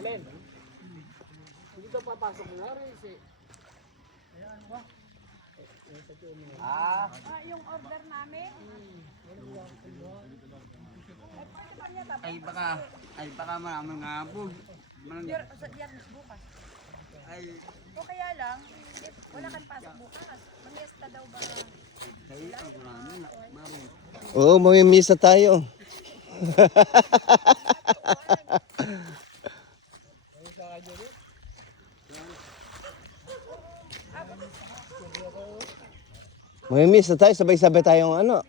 Alin? Hindi daw papasok mo nga rin si... Ayan ba? Yung order namin? Ay baka maraming nga po. Yan, bukas. Ay, O kaya lang, wala kang pasok bukas. Mag-iesta daw ba? ay, ang maraming maroon. Oo, mamimisa tayo. Mamimisa tayo, sabay-sabay tayong ano.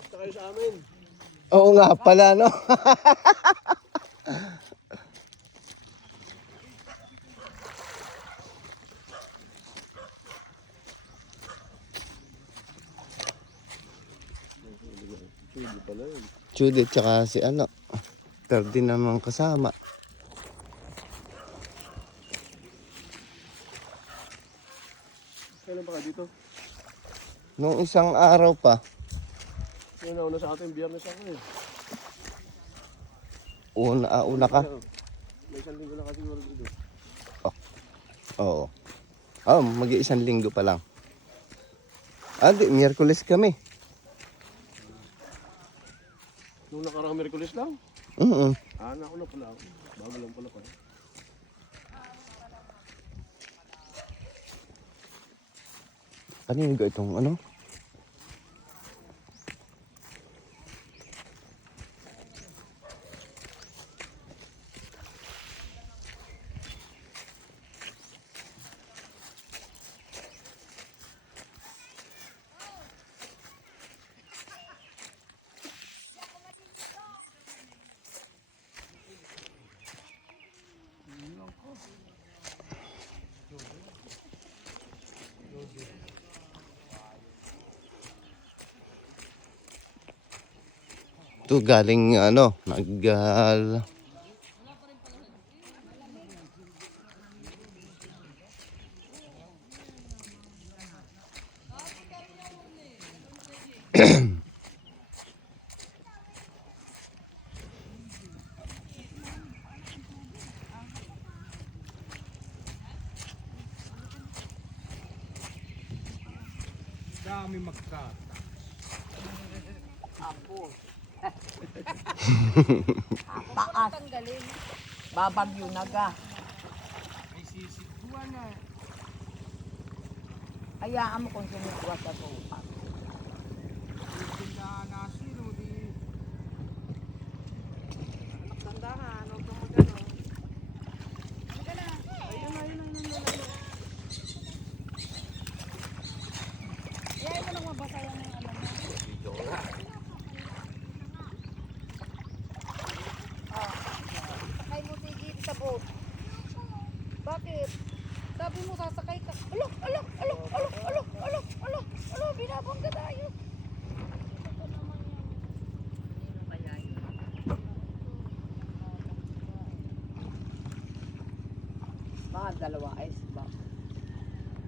Basta kayo sa amin. Oo nga pala, no? Judith tsaka si ano. Pwede naman kasama. Kailan ba ka dito? Nung isang araw pa. Yung nauna sa atin, biyernes ako eh. Una ka? May isang linggo na kasi wala dito. Oo. Mag-iisang linggo pa lang. Di, Miyerkules kami. Nung nakarang Merkulis lang? Nauna pala ako. Bago lang pala pa. Kanino ga itong ano? Ito galing ano, Dami magkata. Taas. Babagyo na ga. May sisigbuan na. Hayaan mo kung sumigwa sa sopa. Tindahan na sino di... Tandahan, huwag kang magano. Hayaan mo nang mabasa yan ng alam mo. Sakay mo tigit sa boat. Bakit? Sabi mo sasakay ka. Alo, binabangga tayo. Mga dalawa ice ba?